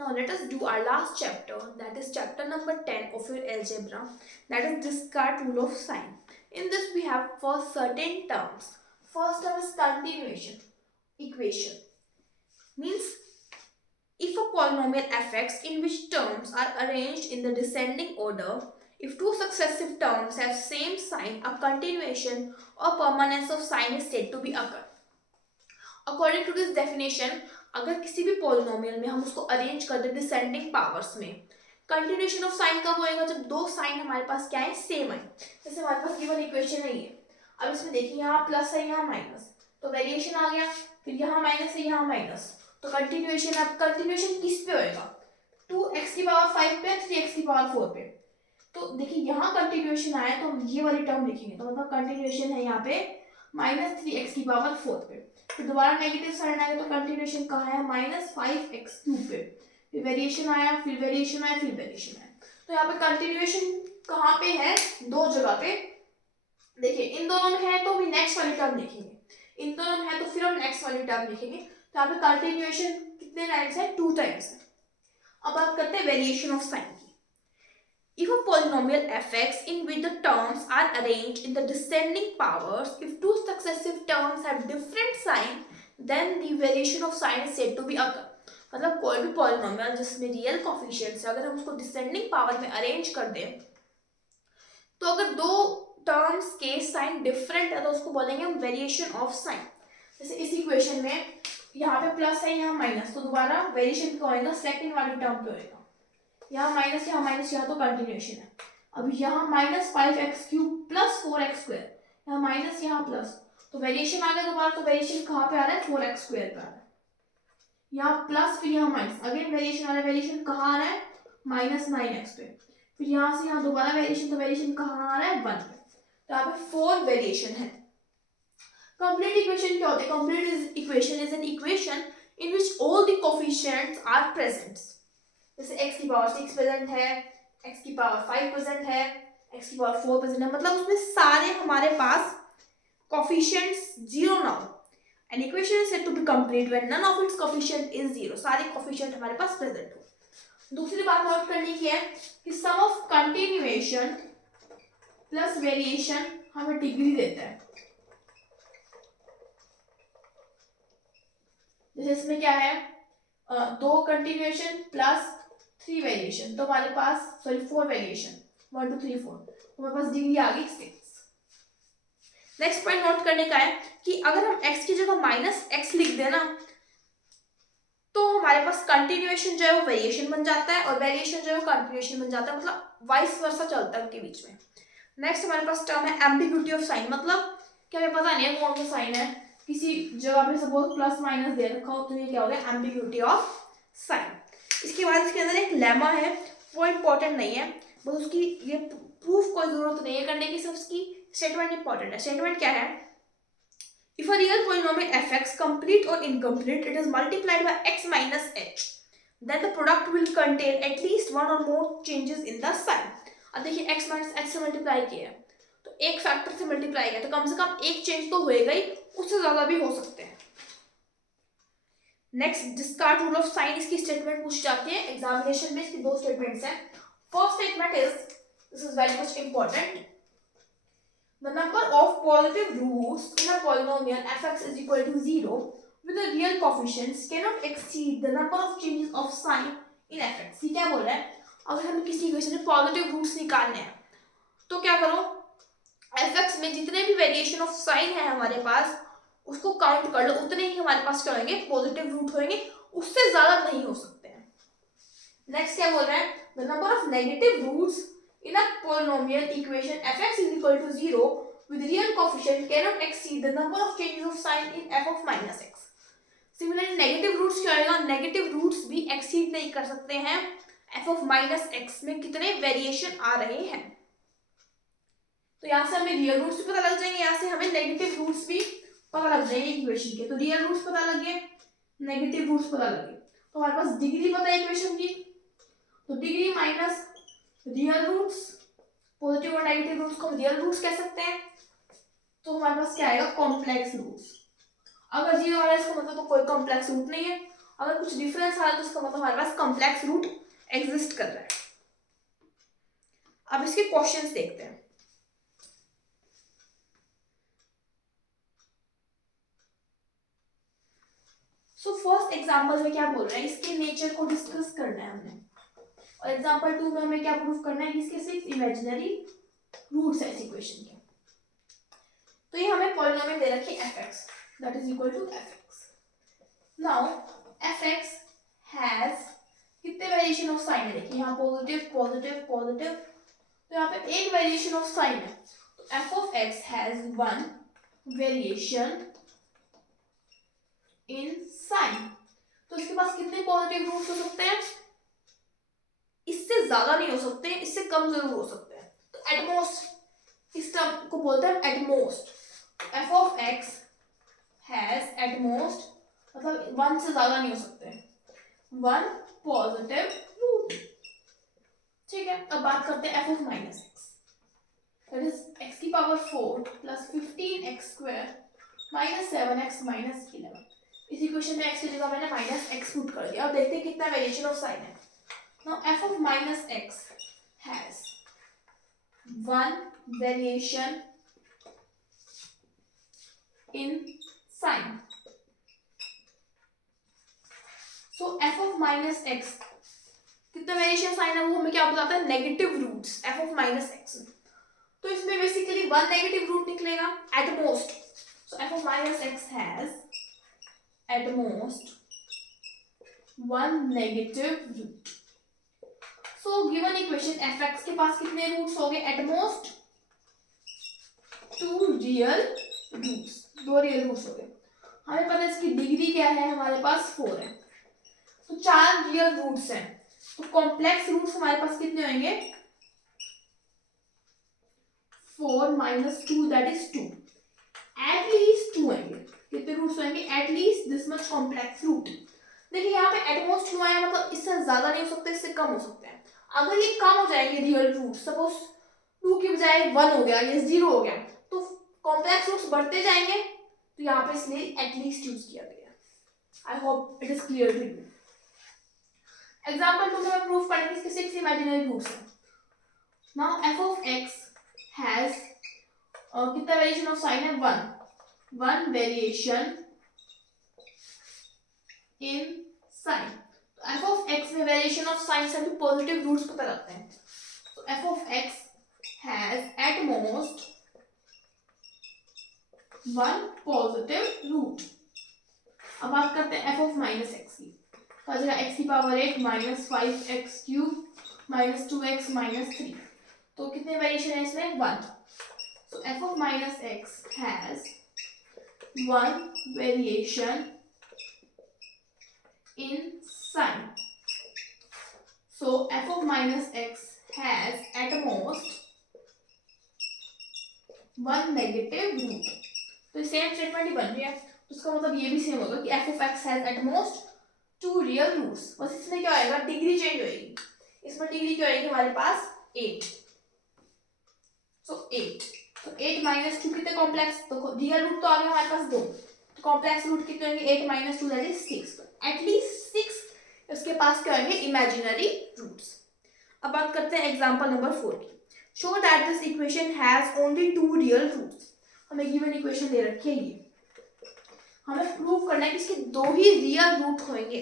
Now let us do our last chapter, that is chapter number 10 of your algebra, that is discard rule of sign. In this we have first certain terms. First term is continuation equation. Means if a polynomial fx in which terms are arranged in the descending order, if two successive terms have same sign, a continuation or permanence of sign is said to be occur. According to this definition, अगर किसी भी polynomial में हम उसको arrange कर दें descending powers में, continuation of sine कब होएगा? जब दो साइन हमारे पास क्या है, सेम है. जैसे हमारे पास गिवन इक्वेशन है ये, अब इसमें देखिए यहाँ प्लस है यहाँ माइनस, तो वेरिएशन आ गया, फिर यहाँ माइनस है यहाँ माइनस, तो कंटिन्यूएशन. अब कंटिन्यूएशन किस पे होएगा? 2x की पावर 5 पे, 3x की पावर 4 पे. तो देखिए यहाँ कंटिन्यूएशन आया तो हम ये वाली टर्म लिखेंगे, तो मतलब कंटिन्यूएशन है यहाँ पे -3x की पावर 4 पे. फिर दोबारा नेगेटिव साइन आएगा तो कंटिन्यूएशन कहाँ है? -5x³ पे. फिर वेरिएशन आया, फिर वेरिएशन आया, फिर वेरिएशन आया. तो यहाँ पे कंटिन्यूएशन कहाँ पे है? दो जगह पे. देखिए इन दोनों में है तो भी नेक्स्ट वाली टर्म लिखेंगे, इन दोनों में है तो फिर हम नेक्स्ट वाली टर्म लिखेंगे. तो यहाँ पे कंटिन्यूएशन कितने टाइम्स है? 2 टाइम्स है. अब बात करते हैं वेरिएशन ऑफ साइन की. If a polynomial fx in which the terms are arranged in the descending powers, if two successive terms have different sign, then the variation of sign is said to be occur. मतलब कोई भी polynomial जिसमें real coefficients है, अगर हम उसको descending power में arrange कर दें, तो अगर दो टर्म्स के साइन डिफरेंट है तो उसको बोलेंगे हम वेरिएशन ऑफ साइन. जैसे इस इक्वेशन में यहाँ पे प्लस है यहाँ माइनस, तो दोबारा वेरिएशन क्या होगा? सेकंड वाली टर्म पे होगा. यहाँ माइनस यहाँ तो कंटिन्यूएशन है. अब यहाँ -5x³ प्लस 4x², यहाँ माइनस यहाँ प्लस, तो वेरिएशन आ गया दोबारा. तो वेरिएशन कहाँ पे आ रहा है? 4x² पे आ रहा है. यहाँ प्लस फिर यहाँ माइनस, अगेन वेरिएशन आ रहा है. वेरिएशन कहाँ आ रहा है? -9x पे. फिर यहाँ से यहाँ दोबारा वेरिएशन, तो वेरिएशन कहाँ आ रहा है? 1 पे. तो यहाँ पे 4 वेरिएशन है. कंप्लीट इक्वेशन क्या होती है? Complete equation is an equation in which all the coefficients are present. जैसे x की पावर 6 प्रेजेंट है, x की पावर 5 प्रेजेंट है, x की पावर 4 प्रेजेंट है, मतलब उसमें सारे हमारे पास कोफिशिएंट्स 0 ना हो. An equation is said to be complete when none of its coefficient is 0. सारे कोफिशिएंट हमारे पास प्रेजेंट हो. दूसरी बात नोट करने की है कि सम ऑफ कंटिन्यूएशन प्लस वेरिएशन हमें डिग्री देता है. जैसे इसमें क्या है? 2 कंटिन्यूएशन प्लस 3 वेरिएशन, तो हमारे पास 4 वेरिएशन, 1 2 3 4, हमारे पास डिग्री आ गई 6. नेक्स्ट पॉइंट नोट करने का है कि अगर हम x की जगह -x लिख देना तो हमारे पास कंटिन्यूएशन जो है वो वेरिएशन बन जाता है और वेरिएशन जो है वो कंटिन्यूएशन बन जाता है, मतलब वाइस वर्सा चलता है उनके बीच में. नेक्स्ट हमारे पास टर्म है एम्बिग्यूटी ऑफ साइन. मतलब क्या हमें पता नहीं है कौन सा साइन है, किसी जगह पे सपोज प्लस माइनस दे रखा हो तो ये क्या हो गया? Ambiguity of sine. इसके बाद इसके अंदर एक लेमा है, वो इंपॉर्टेंट नहीं है, बस उसकी ये प्रूफ कोई जरूरत नहीं है करने की, सिर्फ उसकी स्टेटमेंट इंपॉर्टेंट है. स्टेटमेंट क्या है? If a real polynomial fx complete or incomplete, it is multiplied by x minus h, then the product will contain at least one or more changes in the sign. अब देखिए x minus h से multiply किया है तो एक factor से multiply किया तो कम से कम एक चेंज तो होएगा ही, उससे ज्यादा भी हो सकते हैं. Next Descartes rule of sign, इसकी स्टेटमेंट पूछ जाती है एग्जामिनेशन में. इसकी दो स्टेटमेंट्स हैं. First statement is, this is very much important, the number of positive roots in a polynomial fx is equal to 0 with the real coefficients cannot exceed the number of changes of sign in fx. ये क्या बोल रहा है? अगर हमें किसी equation में positive roots निकालने हैं तो क्या करो? fx में जितने भी वेरिएशन ऑफ साइन है हमारे पास उसको काउंट कर लो, उतने ही हमारे पास क्या होंगे? पॉजिटिव रूट होंगे, उससे ज्यादा नहीं हो सकते हैं. नेक्स्ट क्या बोल रहा है? The number of negative roots in a polynomial equation fx is equal to 0 with real coefficient cannot exceed the number of changes of sign in f of -x. Similarly negative roots क्या होगा? Negative roots भी exceed नहीं कर सकते हैं f of -x में कितने variation आ रहे हैं. तो यहाँ से हमें रियल रूट्स भी पता लग जाएंगे, यहाँ से हमें नेगेटिव रूट्स भी पता लग जाएगी इक्वेशन के. तो रियल रूट्स पता लग गए, नेगेटिव रूट्स पता लगे, तो हमारे पास डिग्री पता है इक्वेशन की, तो degree minus real roots, positive और नेगेटिव रूट्स को हम रियल रूट्स कह सकते हैं. तो हमारे पास क्या आएगा? Complex roots. अगर 0 आ रहा है इसका मतलब तो कोई कॉम्प्लेक्स रूट नहीं है. अगर कुछ डिफरेंस आ रहा है तो उसका मतलब हमारे पास कॉम्प्लेक्स रूट एग्जिस्ट कर रहा है। अब इसके क्वेश्चंस देखते हैं। सो फर्स्ट एग्जांपल में क्या बोल रहा है, इसके नेचर को डिस्कस करना है हमने, और एग्जांपल 2 में हमें क्या प्रूफ करना है कि इसके 6 इमेजिनरी रूट्स है इस इक्वेशन के। तो ये हमें पॉलिनोमियल दे रखी है fx that is equal to fx। Now fx has कितने वेरिएशन ऑफ साइन है, देखिए यहाँ पॉजिटिव पॉजिटिव पॉजिटिव, तो यहाँ पे एक वेरिएशन ऑफ साइन है, तो f of x has one variation in sign. तो इसके पास कितने पॉजिटिव रूट्स हो सकते हैं, इससे ज्यादा नहीं हो सकते, इससे कम जरूर हो सकते हैं। तो एटमोस्ट इस टर्म को बोलते हैं at most. f of x has at most मतलब वन से ज्यादा नहीं हो सकते, वन पॉजिटिव रूट। ठीक है, अब बात करते हैं f of minus x, that is x की power 4 plus 15x square minus 7x minus 11। इस इक्वेशन में x की जगह मैंने माइनस एक्स पुट कर दिया। अब देखते हैं कितना वेरिएशन ऑफ साइन है। Now f of minus x has one variation in sign. So f of minus x कितना वेरिएशन साइन है वो हमें क्या बताता है, negative roots f of minus x। तो इसमें बेसिकली वन नेगेटिव रूट निकलेगा at most. So f of minus x has at most one negative root। So given equation fx के पास कितने रूट्स हो गए, at most two real roots, दो रियल रूट्स हो गए। हमें पता है इसकी डिग्री क्या है, हमारे पास 4 है, तो 4 रियल रूट्स हैं। तो कॉम्प्लेक्स रूट्स हमारे पास कितने होंगे, 4 माइनस 2 दैट इज 2, एटलीस्ट 2 होंगे। कितने रूट्स होंगे, at least this much complex root. देखिए यहाँ पे एटमोस्ट 2 आया, मतलब इससे ज्यादा नहीं हो सकते, इससे कम हो सकते हैं। अगर ये कम हो जाएंगे रियल रूट, सपोज 2 की बजाय 1 हो गया, ये 0 हो गया, तो कॉम्प्लेक्स रूट्स बढ़ते जाएंगे। तो यहाँ पे इसलिए एटलीस्ट यूज किया गया। I hope it is clear to you. Example 2 में मैं प्रूफ करेंगे इसके 6 इमेजिनरी रूट्स हैं। Now f of x has कितना वेरिएशन ऑफ साइन है, 1, वन वेरिएशन इन साइन। तो f of x में वेरिएशन ऑफ साइन से भी पॉजिटिव रूट्स पता लगते हैं। तो f of x has at most one positive root। अब बात करते हैं f of minus x की, तो आ जाएगा x की power 8 minus 5x cube minus 2x minus 3। तो कितने वेरिएशन है इसमें, 1। so f of minus x has one variation in sign। so f of minus x has at most one negative root। तो same statement ही बन रही है, तो उसका मतलब ये भी सेम होगा कि f of x has at most two real roots। बस इसमें क्या होएगा, डिग्री चेंज होएगी। इसमें डिग्री क्या होएगी हमारे पास, 8। so 8, तो 8 माइनस 2 कितने कॉम्प्लेक्स, तो रियल रूट तो आ गया हमारे पास 2, तो कॉम्प्लेक्स रूट कितने होंगे, 8 माइनस 2 दैट इज 6। एटलीस्ट 6 उसके पास क्या होंगे, इमेजिनरी रूट्स। अब बात करते हैं एग्जांपल नंबर 4 की। Show that this equation has only 2 real roots. हमें गिवन इक्वेशन दे रखी है, ये हमें प्रूव करना है कि इसके 2 ही रियल रूट होंगे।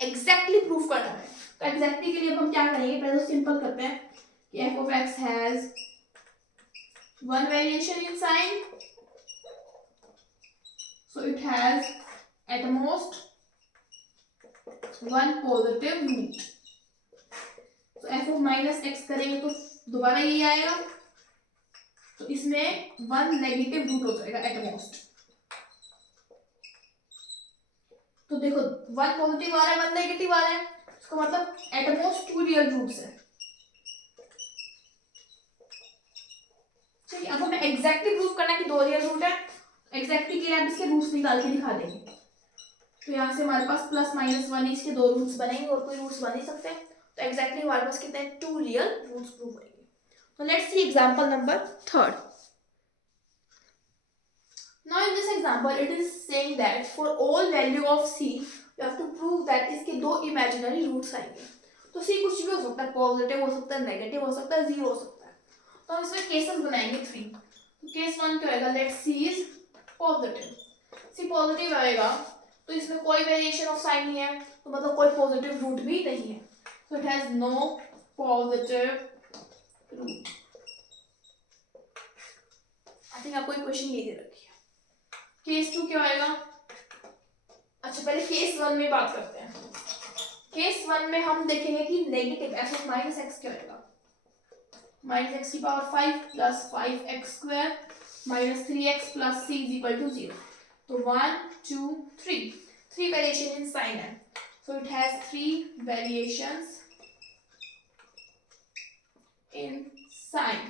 एग्जैक्टली प्रूव करना है, तो एग्जैक्टली के लिए हम क्या करेंगे, पहले तो सिंपल करते हैं कि f of x has one variation in sign, so it has at most one positive root। so f of minus x करेंगे तो दोबारा ये आएगा, तो इसमें वन नेगेटिव रूट हो जाएगा एट मोस्ट। तो देखो 1 पॉजिटिव आ रहा है, 1 नेगेटिव आ रहा है, इसका मतलब एट मोस्ट 2 रियल रूट्स है। ठीक है, अब हमें एग्जैक्टली प्रूफ करना है कि 2 रियल रूट है। एग्जैक्टली के लिए आप इसके रूट्स निकाल के दिखा देंगे। तो यहाँ से हमारे पास प्लस माइनस 1 इसके 2 रूट्स बनेंगे, और कोई रूट्स बन नहीं सकते। तो एग्जैक्टली हमारे पास कितने 2 रियल रूट्स प्रूव होंगे। तो let's see example number 3। Now in this example it is saying that for all value of c you have to prove that इसके दो इमेजिनरी रूट्स आएंगे। तो सी कुछ भी हो सकता है, पॉजिटिव हो सकता है, नेगेटिव हो सकता है, जीरो हो सकता है। तो हम इसमें केसेस बनाएंगे 3। तो केस 1 क्या आएगा, let c is positive. C positive आएगा तो इसमें कोई वेरिएशन ऑफ साइन नहीं है, तो मतलब कोई पॉजिटिव रूट भी नहीं है। So it has no positive root. I think आपको एक क्वेश्चन ये दे रखी है। केस 2 क्या आएगा? अच्छा पहले केस 1 में बात करते हैं। केस 1 में हम देखेंगे कि negative f of minus x क्या आएगा, माइनस एक्स की power 5 plus 5x square minus 3x plus c is equal to 0। तो 1 2 3 3 वेरिएशन इन साइन है, so it has 3 variations in sign।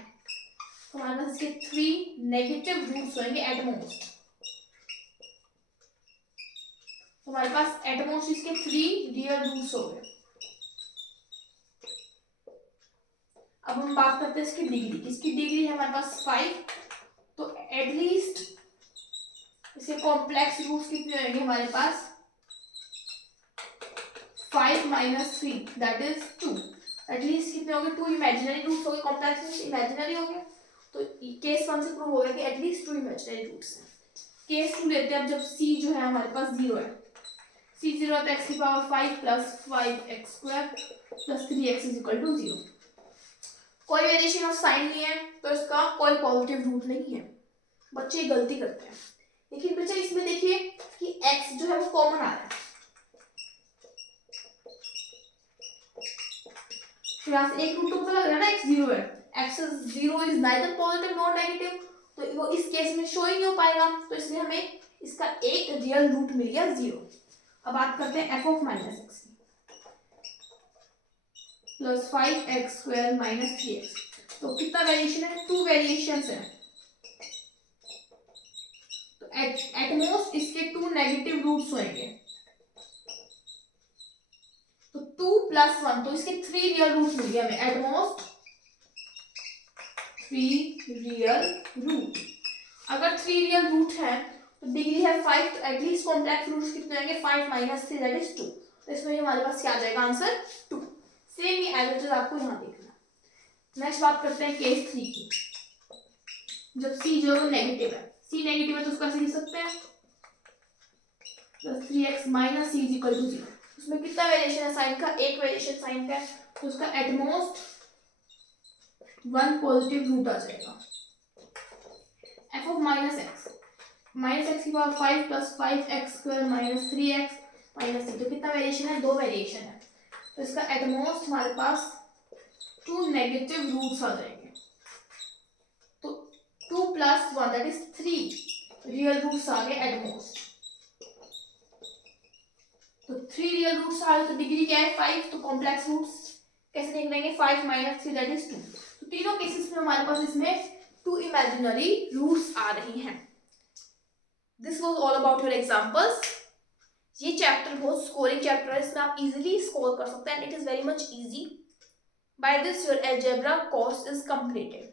तो हमारे पास इसके 3 नेगेटिव रूट्स होंगे एट मोस्ट। तो हमारे पास एट मोस्ट इसके 3 रियल रूट्स हो गए। अब हम बात करते हैं इसकी डिग्री। इसकी डिग्री है हमारे पास 5, तो एटलीस्ट इसके कॉम्प्लेक्स रूट्स कितने होंगे हमारे पास, 5 माइनस 3 दैट इज 2। एटलीस्ट कितने हो गए, 2 इमेजिनरी रूट्स हो गए, कॉम्प्लेक्स रूट्स इमेजिनरी हो गए। तो केस 1 से प्रूव हो गया कि एटलीस्ट 2 इमेजिनरी रूट्स हैं। केस 2 लेते हैं अब, जब c जो है हमारे पास 0 है, c 0 है तो x की power 5 plus 5x square plus 3x is equal to 0। कोई वेरिएशन ऑफ साइन नहीं है तो इसका कोई पॉजिटिव रूट नहीं है। बच्चे गलती करते हैं, लेकिन बच्चा इसमें देखिए कि x जो है वो कॉमन आ रहा है, तो यहाँ से एक रूट तो पता लग रहा है ना x 0 है, x 0 is neither positive not negative, तो वो इस केस में शो ही नहीं हो पाएगा, तो इसलिए हमें इसका एक रियल रूट मिल गया 0। अब बात करते हैं f of minus x plus 5x square minus 3x। तो कितना वेरिएशन है, 2 वेरिएशंस है, तो एट मोस्ट इसके 2 नेगेटिव रूट्स होंगे, तो 2 प्लस 1 तो इसके 3 रियल रूट मिल गया हमें, एट मोस्ट 3 रियल रूट। अगर 3 रियल रूट है तो डिग्री है 5, तो एटलीस्ट कॉम्प्लेक्स रूट्स कितने होंगे, 5 माइनस 3 दैट इज 2। तो इसमें हमारे पास क्या आ जाएगा आंसर 2। सेम ही एज आपको यहाँ देखना। नेक्स्ट बात करते हैं केस 3 की। जब c जो है नेगेटिव है, c नेगेटिव है तो उसको ऐसे लिख सकते हैं plus 3x minus c is equal to 0। उसमें कितना वेरिएशन है साइन का, एक वेरिएशन साइन का है, तो उसका एट मोस्ट 1 पॉजिटिव रूट आ जाएगा। f ऑफ माइनस एक्स की power 5 plus 5x square minus 3x minus c, तो कितना वेरिएशन है, 2 वेरिएशन है, तो इसका एट मोस्ट हमारे पास 2 नेगेटिव रूट्स आ जाएंगे, तो 2 plus 1 that is 3 real roots आ गए एट मोस्ट। तो 3 रियल रूट्स आ गए, तो डिग्री क्या है 5, तो कॉम्प्लेक्स रूट्स कैसे देख लेंगे, 5 माइनस 3 दैट इज 2। तो तीनों केसेस में हमारे पास इसमें 2 इमेजिनरी रूट्स आ रही हैं। This was all about your examples. ये चैप्टर बहुत स्कोरिंग चैप्टर है, इसमें आप इजीली स्कोर कर सकते हैं, and it is very much easy. By this your algebra course is completed.